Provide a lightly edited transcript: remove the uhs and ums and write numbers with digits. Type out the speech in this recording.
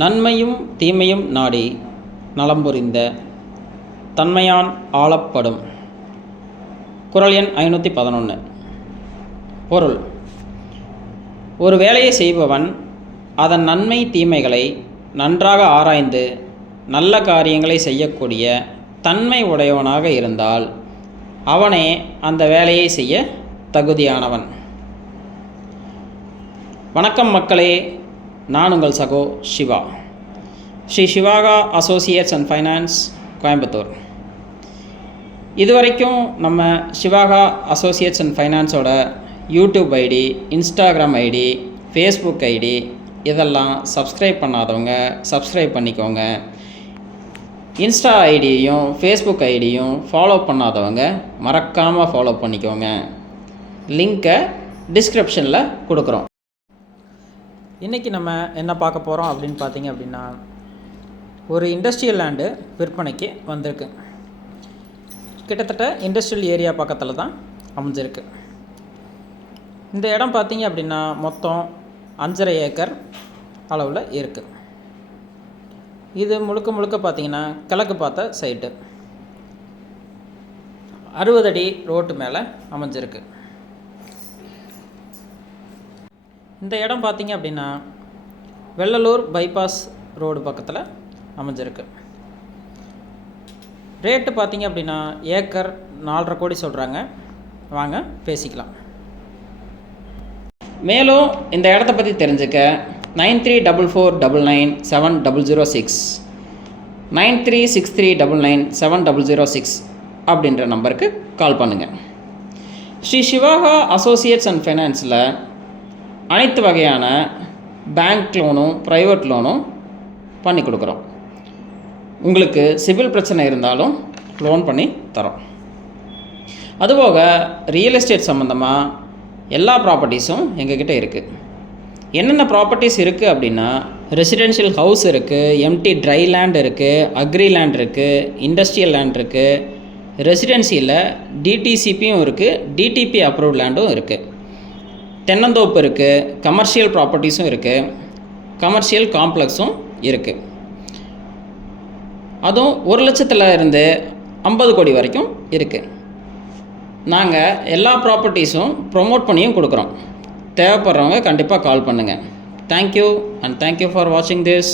நன்மையும் தீமையும் நாடி நலம்புரிந்த தன்மையான் ஆளப்படும். குறள் எண் 511. பொருள்: ஒரு வேலையை செய்பவன் அதன் நன்மை தீமைகளை நன்றாக ஆராய்ந்து நல்ல காரியங்களை செய்யக்கூடிய தன்மை உடையவனாக இருந்தால் அவனே அந்த வேலையை செய்ய தகுதியானவன். வணக்கம் மக்களே, நான் உங்கள் சகோ Siva, Sri Sivaka associates and finance, Coimbatore. இதுவரைக்கும் நம்ம சிவாகா அசோசியேட்ஸ் அண்ட் ஃபைனான்ஸோட YouTube ID, Instagram ID, Facebook ID இதெல்லாம் சப்ஸ்கிரைப் பண்ணாதவங்க சப்ஸ்கிரைப் பண்ணிக்கோங்க. இன்ஸ்டா ஐடியையும் ஃபேஸ்புக் ஐடியும் ஃபாலோ பண்ணாதவங்க மறக்காமல் ஃபாலோ பண்ணிக்கோங்க. லிங்க்கை டிஸ்கிரிப்ஷனில் கொடுக்குறோம். இன்றைக்கி நம்ம என்ன பார்க்க போகிறோம் அப்படின்னு பார்த்தீங்க அப்படின்னா, ஒரு இண்டஸ்ட்ரியல் லேண்டு விற்பனைக்கு வந்திருக்கு. கிட்டத்தட்ட இண்டஸ்ட்ரியல் ஏரியா பக்கத்தில் தான் அமைஞ்சிருக்கு. இந்த இடம் பார்த்தீங்க அப்படின்னா மொத்தம் 5.5 ஏக்கர் அளவில் இருக்குது. இது முழுக்க பார்த்திங்கன்னா கிழக்கு பார்த்த சைட்டு, 60 அடி ரோட்டு மேலே அமைஞ்சிருக்கு. இந்த இடம் பார்த்திங்க அப்படின்னா வெள்ளலூர் பைபாஸ் ரோடு பக்கத்தில் அமைஞ்சிருக்கு. ரேட்டு பார்த்திங்க அப்படின்னா ஏக்கர் 4.5 கோடி சொல்கிறாங்க. வாங்க பேசிக்கலாம். மேலும் இந்த இடத்த பற்றி தெரிஞ்சுக்க 9344997006 9363997006 அப்படின்ற நம்பருக்கு கால் பண்ணுங்கள். ஸ்ரீ சிவாகா அசோசியேட்ஸ் அண்ட் ஃபைனான்ஸில் அனைத்து வகையான பேங்க் லோனும் ப்ரைவேட் லோனும் பண்ணி கொடுக்குறோம். உங்களுக்கு சிவில் பிரச்சனை இருந்தாலும் லோன் பண்ணி தரோம். அதுபோக ரியல் எஸ்டேட் சம்மந்தமாக எல்லா ப்ராப்பர்ட்டிஸும் எங்ககிட்ட இருக்குது. என்னென்ன ப்ராப்பர்ட்டிஸ் இருக்குது அப்படின்னா, ரெசிடென்ஷியல் ஹவுஸ் இருக்குது, எம்டி ட்ரை லேண்ட் இருக்குது, அக்ரி லேண்ட் இருக்குது, இண்டஸ்ட்ரியல் லேண்ட் இருக்குது, ரெசிடென்சியில் டிடிசிபியும் இருக்குது, டிடிபி அப்ரூவ்ட் லேண்டும் இருக்குது, தென்னந்தோப்பு இருக்குது, கமர்ஷியல் ப்ராப்பர்ட்டிஸும் இருக்குது, கமர்ஷியல் காம்ப்ளெக்ஸும் இருக்குது. அதுவும் 1 லட்சத்தில் இருந்து 50 கோடி வரைக்கும் இருக்குது. நாங்கள் எல்லா ப்ராப்பர்ட்டிஸும் ப்ரொமோட் பண்ணியும் கொடுக்குறோம். தேவைப்படுறவங்க கண்டிப்பாக கால் பண்ணுங்கள். தேங்க்யூ அண்ட் தேங்க்யூ ஃபார் வாட்சிங் திஸ்.